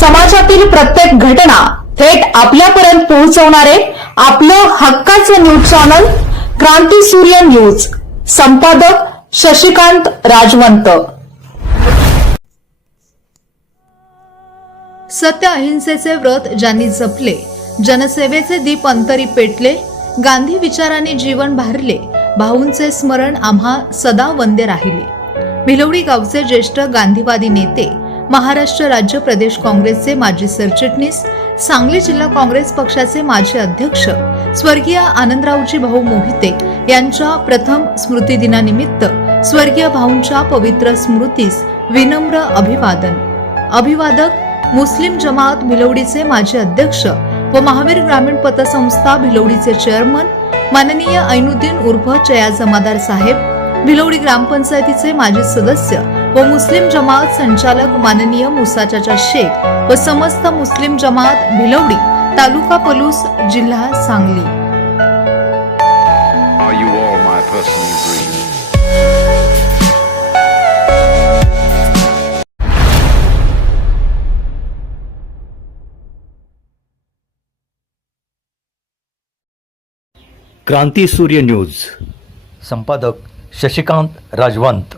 समाजातील प्रत्येक घटना थेट आपल्यापर्यंत पोहोचवणारे आपलं हक्काचं न्यूज चॅनल क्रांती सूर्य न्यूज. संपादक शशिकांत राजवंत. सत्य अहिंसेचे व्रत ज्यांनी जपले जनसेवेचे दीप अंतरी पेटले गांधी विचाराने जीवन भारले भाऊंचे स्मरण आम्हा सदा वंदे राहिले. भिलवडी गावचे ज्येष्ठ गांधीवादी नेते महाराष्ट्र राज्य प्रदेश काँग्रेसचे माजी सरचिटणीस सांगली जिल्हा काँग्रेस पक्षाचे माजी अध्यक्ष स्वर्गीय आनंदरावजी भाऊ मोहिते यांच्या प्रथम स्मृतिदिनानिमित्त स्वर्गीय भाऊंच्या पवित्र स्मृतीस विनम्र अभिवादन. अभिवादक मुस्लिम जमात भिलवडीचे माजी अध्यक्ष व महावीर ग्रामीण पतसंस्था भिलवडीचे चेअरमन माननीय ऐनुद्दीन उर्फ चया जमादार साहेब भिलवडी ग्रामपंचायतीचे माजी सदस्य व मुस्लिम जमात संचालक माननीय मुसाचाचा शेख व समस्त मुस्लिम जमात भिलवडी तालुका पलूस जिल्हा सांगली? क्रांती सूर्य न्यूज. संपादक शशिकांत राजवंत.